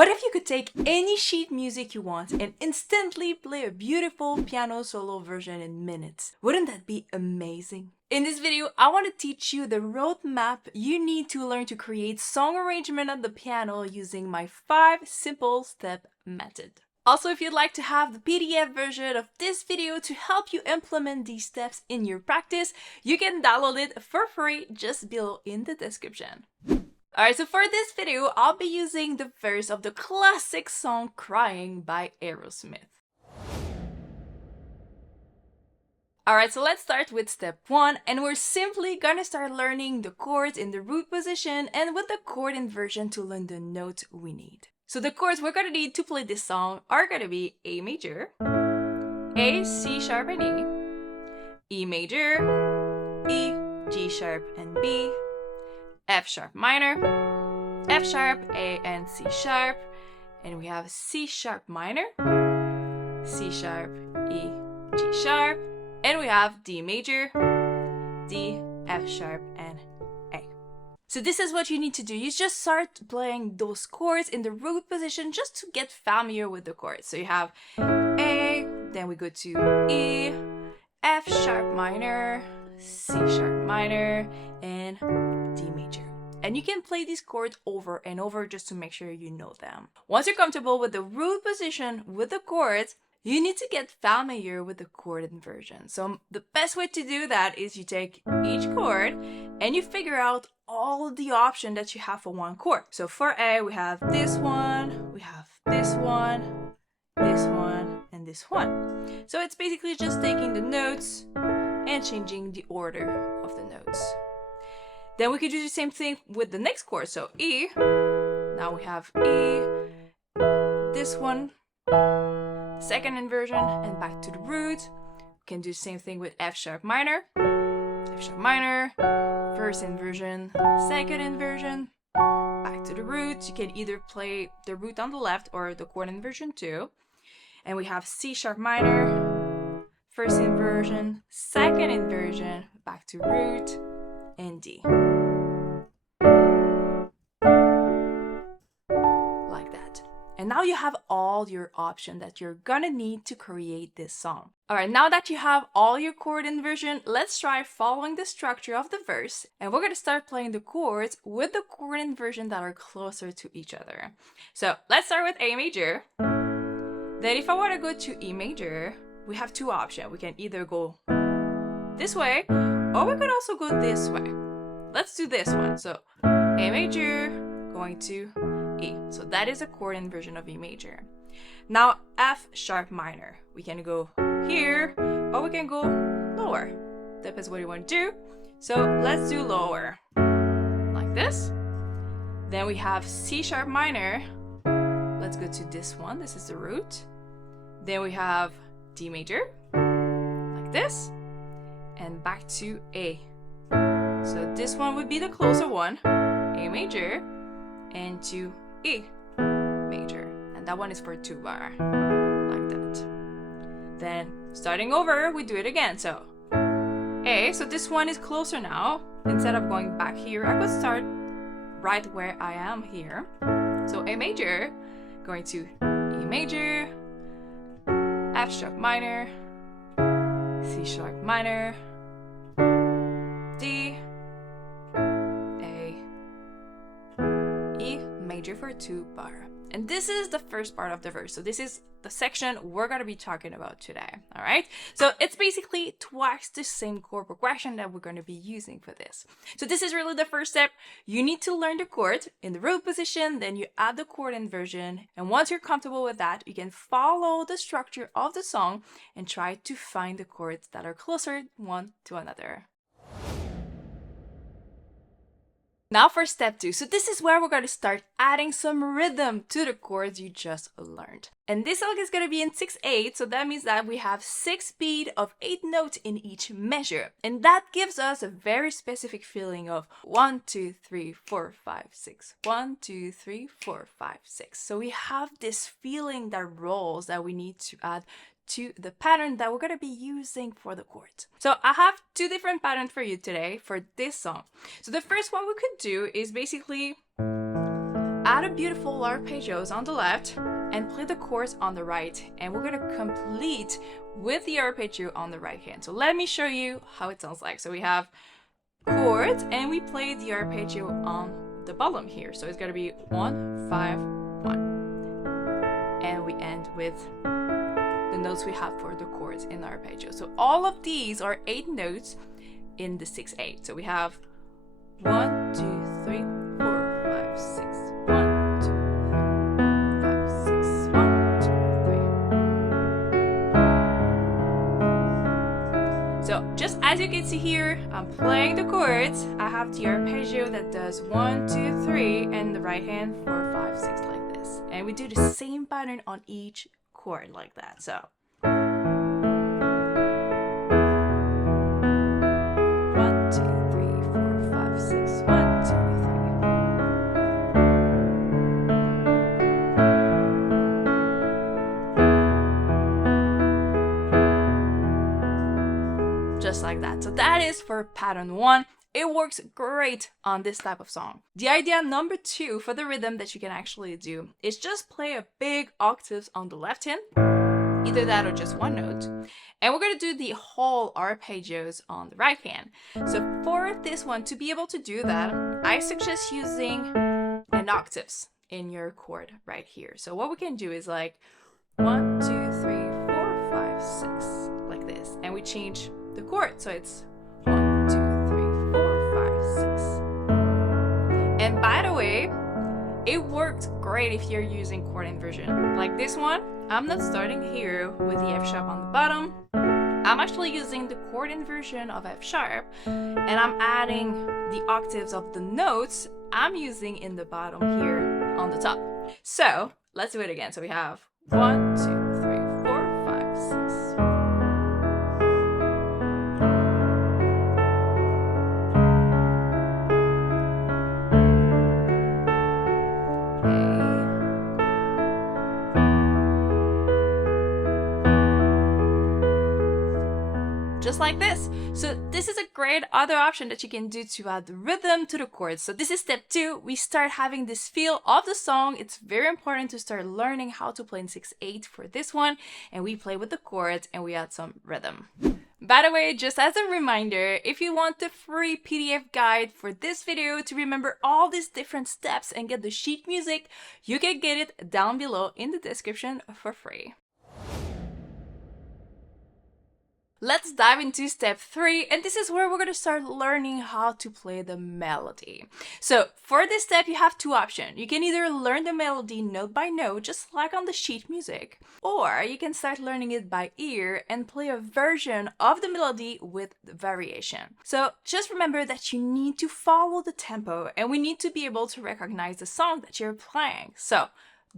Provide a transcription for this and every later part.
What if you could take any sheet music you want and instantly play a beautiful piano solo version in minutes? Wouldn't that be amazing? In this video, I want to teach you the roadmap you need to learn to create song arrangement on the piano using my 5 simple step method. Also, if you'd like to have the PDF version of this video to help you implement these steps in your practice, you can download it for free just below in the description. Alright, so for this video, I'll be using the verse of the classic song Crying by 𝐻𝐻𝐼𝐻. Alright, so let's start with step 1, and we're simply gonna start learning the chords in the root position and with the chord inversion to learn the notes we need. So the chords we're gonna need to play this song are gonna be A major, A, C sharp and E major, E, G sharp and B, F sharp minor, F sharp, A and C sharp, and we have C sharp minor, C sharp, E, G sharp, and we have D major, D, F sharp, and A. So this is what you need to do. You just start playing those chords in the root position just to get familiar with the chords. So you have A, then we go to E, F sharp minor, C sharp minor, and D major. And you can play these chords over and over just to make sure you know them. Once you're comfortable with the root position with the chords, you need to get familiar with the chord inversion. So the best way to do that is you take each chord and you figure out all the options that you have for one chord. So for A, we have this one, we have this one, this one, and this one. So it's basically just taking the notes and changing the order of the notes. Then we could do the same thing with the next chord. So E, now we have E, this one, second inversion, and back to the root. We can do the same thing with F sharp minor, first inversion, second inversion, back to the root. You can either play the root on the left or the chord inversion too. And we have C sharp minor, first inversion, second inversion, back to root, and D. Like that. And now you have all your options that you're gonna need to create this song. Alright, now that you have all your chord inversion, let's try following the structure of the verse, and we're gonna start playing the chords with the chord inversion that are closer to each other. So let's start with A major. Then if I want to go to E major, we have 2 options. We can either go this way, or we could also go this way. Let's do this one. So A major going to E. So that is a chord inversion of E major. Now F sharp minor. We can go here, or we can go lower. Depends what you want to do. So let's do lower. Like this. Then we have C sharp minor. Let's go to this one. This is the root. Then we have D major. Like this. And back to A. So this one would be the closer one, A major, and to E major. And that one is for 2 bar, like that. Then starting over, we do it again. So A, so this one is closer now. Instead of going back here, I could start right where I am here. So A major, going to E major, F sharp minor, C sharp minor, D, A, E major for 2 bar. And this is the first part of the verse. So this is the section we're going to be talking about today. All right. So it's basically twice the same chord progression that we're going to be using for this. So this is really the first step. You need to learn the chord in the root position, then you add the chord inversion. And once you're comfortable with that, you can follow the structure of the song and try to find the chords that are closer one to another. Now for step 2. So this is where we're going to start adding some rhythm to the chords you just learned. And this song is going to be in 6/8, so that means that we have 6 beats of 8 notes in each measure. And that gives us a very specific feeling of 1, 2, 3, 4, 5, 6. 1, 2, 3, 4, 5, 6. So we have this feeling that rolls that we need to add to the pattern that we're going to be using for the chords. So I have 2 different patterns for you today for this song. So the first one we could do is basically add a beautiful arpeggios on the left and play the chords on the right, and we're gonna complete with the arpeggio on the right hand. So let me show you how it sounds like. So we have chords and we play the arpeggio on the bottom here. So it's gonna be 1, 5, 1. And we end with the notes we have for the chords in the arpeggio. So all of these are 8 notes in the 6/8. So we have 1, 2, 3, 4, 5, 6. 1, 2, 3, 5, 6. 1, 2, 3. So just as you can see here, I'm playing the chords. I have the arpeggio that does 1, 2, 3, and the right hand 4, 5, 6 like this. And we do the same pattern on each chord like that. So 1, 2, 3, 4, 5, 6. 1, 2, 3. Just like that. So that is for pattern 1. It works great on this type of song. The idea number 2 for the rhythm that you can actually do is just play a big octaves on the left hand, either that or just one note. And we're gonna do the whole arpeggios on the right hand. So for this one, to be able to do that, I suggest using an octaves in your chord right here. So what we can do is like 1, 2, 3, 4, 5, 6, like this. And we change the chord. So it's 1, 2, 3, 4, 5, 6. And by the way, it works great if you're using chord inversion. Like this one, I'm not starting here with the F sharp on the bottom. I'm actually using the chord inversion of F sharp, and I'm adding the octaves of the notes I'm using in the bottom here on the top. So let's do it again. So we have 1, 2, 3, 4, 5, 6. Just like this. So this is a great other option that you can do to add the rhythm to the chords. So this is step 2. We start having this feel of the song. It's very important to start learning how to play in 6/8 for this one. And we play with the chords and we add some rhythm. By the way, just as a reminder, if you want the free PDF guide for this video to remember all these different steps and get the sheet music, you can get it down below in the description for free. Let's dive into step 3, and this is where we're going to start learning how to play the melody. So for this step, you have 2 options. You can either learn the melody note by note, just like on the sheet music, or you can start learning it by ear and play a version of the melody with variation. So just remember that you need to follow the tempo, and we need to be able to recognize the song that you're playing. So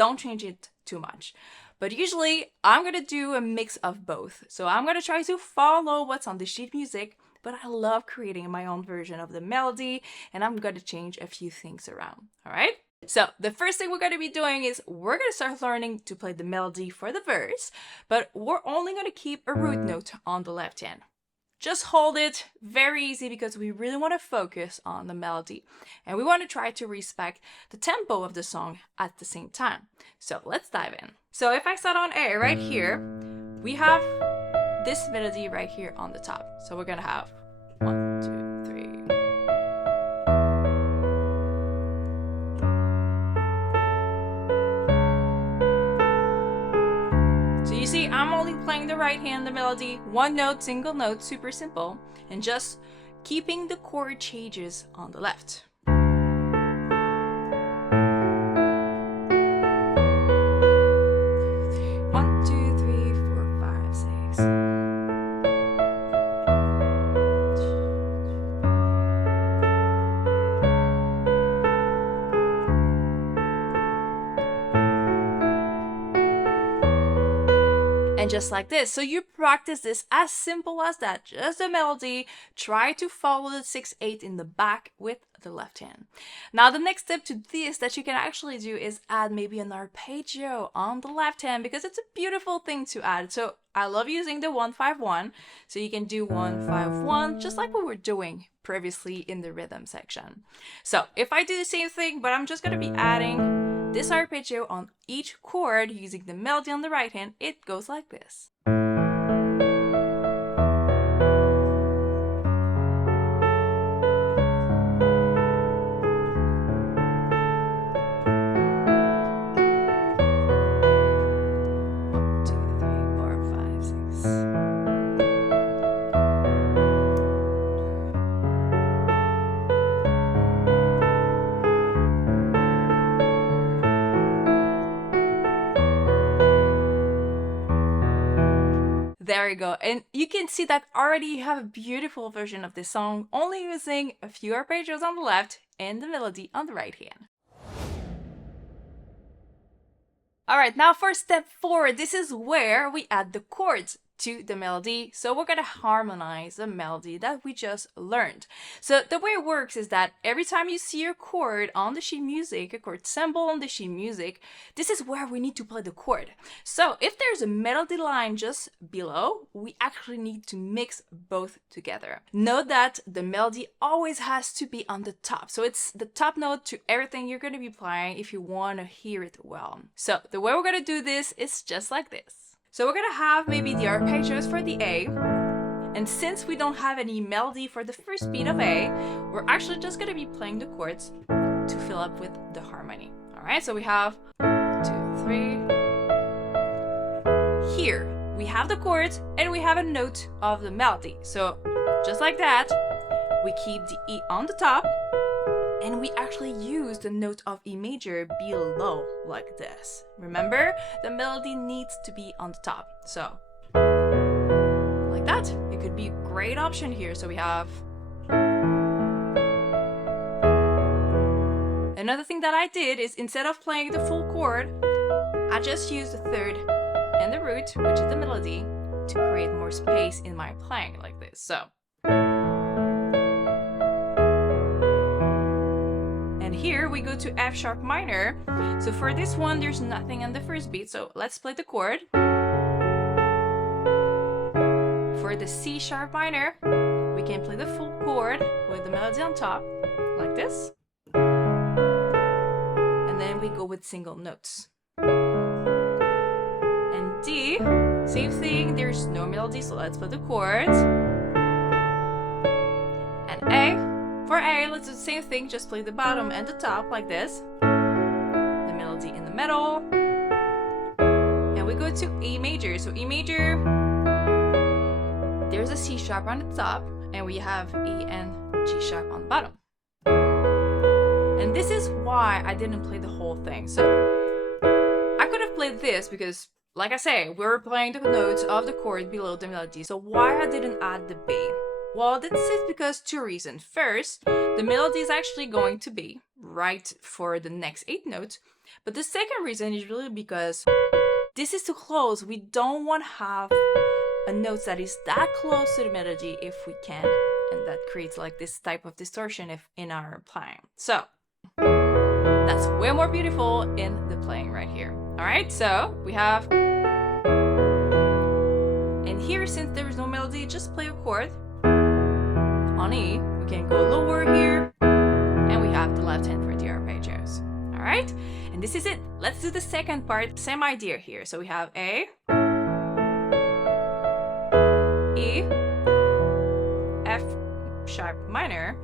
don't change it too much. But usually I'm gonna do a mix of both. So I'm gonna try to follow what's on the sheet music, but I love creating my own version of the melody, and I'm gonna change a few things around, all right? So the first thing we're gonna be doing is we're gonna start learning to play the melody for the verse, but we're only gonna keep a root note on the left hand. Just hold it, very easy, because we really want to focus on the melody and we want to try to respect the tempo of the song at the same time. So let's dive in. So if I start on A right here, we have this melody right here on the top. So we're gonna have 1, 2, 3. You see, I'm only playing the right hand, the melody, 1 note, single note, super simple, and just keeping the chord changes on the left. And just like this. So you practice this as simple as that, just a melody. Try to follow the 6/8 in the back with the left hand. Now the next step to this that you can actually do is add maybe an arpeggio on the left hand, because it's a beautiful thing to add. So I love using the 1-5-1. So you can do 1-5-1, just like we were doing previously in the rhythm section. So if I do the same thing, but I'm just going to be adding this arpeggio on each chord using the melody on the right hand, it goes like this. There you go. And you can see that already you have a beautiful version of this song, only using a few arpeggios on the left and the melody on the right hand. All right, now for step 4, this is where we add the chords to the melody. So we're going to harmonize the melody that we just learned. So the way it works is that every time you see a chord on the sheet music, a chord symbol on the sheet music, this is where we need to play the chord. So if there's a melody line just below, we actually need to mix both together. Note that the melody always has to be on the top. So it's the top note to everything you're going to be playing if you want to hear it well. So the way we're going to do this is just like this. So we're gonna have maybe the arpeggios for the A, and since we don't have any melody for the first beat of A, we're actually just gonna be playing the chords to fill up with the harmony. All right, so we have 2, 3. Here we have the chords and we have a note of the melody. So just like that, we keep the E on the top, and we actually use the note of E major below like this. Remember, the melody needs to be on the top. So, like that. It could be a great option here. So we have... Another thing that I did is instead of playing the full chord, I just used the third and the root, which is the melody, to create more space in my playing like this. So... Here we go to F sharp minor. So for this one, there's nothing on the first beat. So let's play the chord. For the C sharp minor, we can play the full chord with the melody on top, like this. And then we go with single notes. And D, same thing, there's no melody, so let's play the chords. And A, for A, let's do the same thing, just play the bottom and the top like this. The melody in the middle. And we go to E major. So E major, there's a C sharp on the top, and we have E and G sharp on the bottom. And this is why I didn't play the whole thing. So I could have played this because, like I say, we're playing the notes of the chord below the melody. So why I didn't add the B? Well, this is because 2 reasons. First, the melody is actually going to be right for the next 8 notes. But the second reason is really because this is too close. We don't want to have a note that is that close to the melody if we can. And that creates like this type of distortion in our playing. So that's way more beautiful in the playing right here. All right, so we have... And here, since there is no melody, just play a chord. On E, we can go lower here, and we have the left hand for the arpeggios. All right, and this is it. Let's do the second part. Same idea here. So we have A, E, F sharp minor,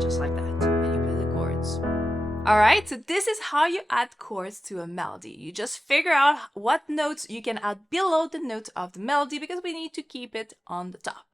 just like that, and you play the chords. Alright, so this is how you add chords to a melody. You just figure out what notes you can add below the note of the melody because we need to keep it on the top.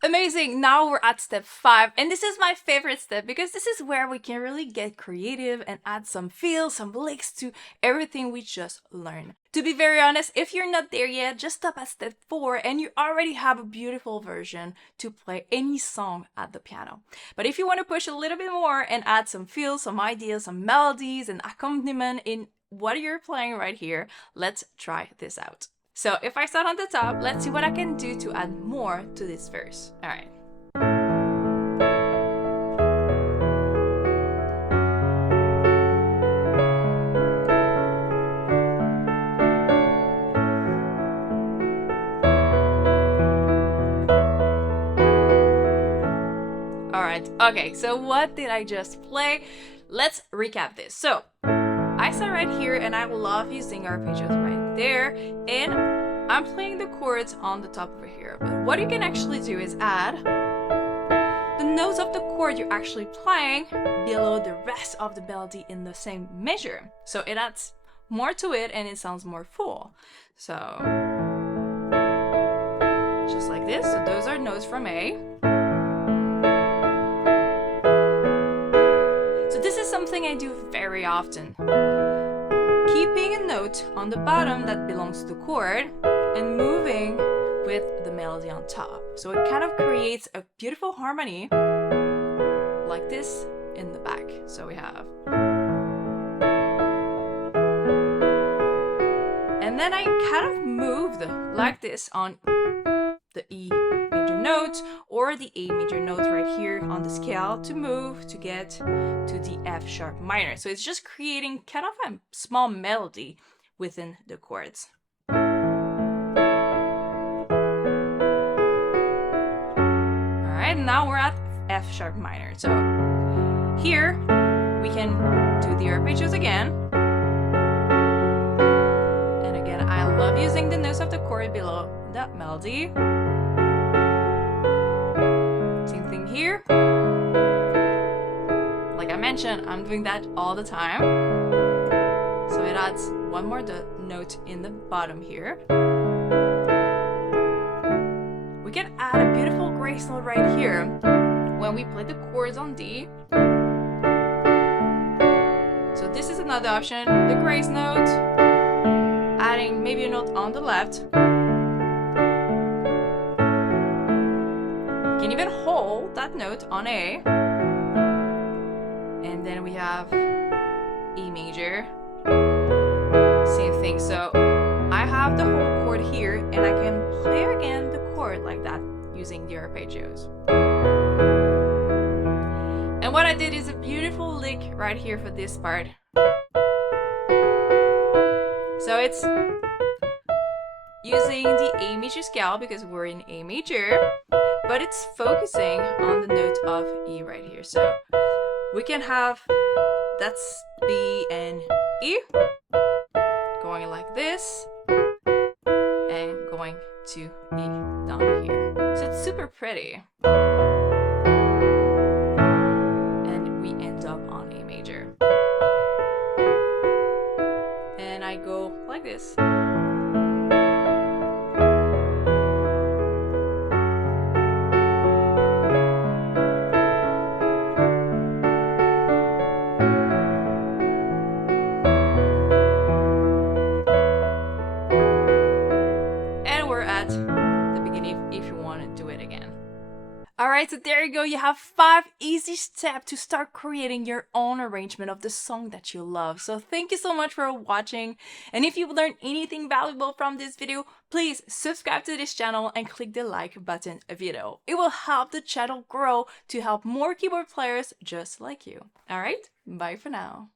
Amazing! Now we're at step 5, and this is my favorite step because this is where we can really get creative and add some feel, some licks to everything we just learned. To be very honest, if you're not there yet, just stop at step 4 and you already have a beautiful version to play any song at the piano. But if you want to push a little bit more and add some feel, some ideas, some melodies and accompaniment in what you're playing right here, let's try this out. So if I start on the top, let's see what I can do to add more to this verse. All right. All right. Okay, so what did I just play? Let's recap this. So I start right here and I love using arpeggios right there, and I'm playing the chords on the top over here. But what you can actually do is add the notes of the chord you're actually playing below the rest of the melody in the same measure. So it adds more to it and it sounds more full. So just like this. So those are notes from A. This is something I do very often. Keeping a note on the bottom that belongs to the chord and moving with the melody on top. So it kind of creates a beautiful harmony like this in the back. So we have. And then I kind of moved like this on the E major note or the A major note right here on the scale to move to get to the F sharp minor. So it's just creating kind of a small melody within the chords. All right, now we're at F sharp minor. So here we can do the arpeggios again. And again, I love using the notes of the chord below that melody. Same thing here. Like I mentioned, I'm doing that all the time. So it adds one more note in the bottom here. We can add a beautiful grace note right here when we play the chords on D. So this is another option, the grace note, adding maybe a note on the left. You can even hold that note on A. And then we have E major. Same thing. So I have the whole chord here and I can play again the chord like that using the arpeggios. And what I did is a beautiful lick right here for this part. So it's using the A major scale because we're in A major, but it's focusing on the note of E right here. So we can have that's B and E going like this and going to E down here. So it's super pretty. And we end up on A major. And I go like this. Alright, so there you go. You have 5 easy steps to start creating your own arrangement of the song that you love. So thank you so much for watching. And if you've learned anything valuable from this video, please subscribe to this channel and click the like button below. It will help the channel grow to help more keyboard players just like you. Alright, bye for now.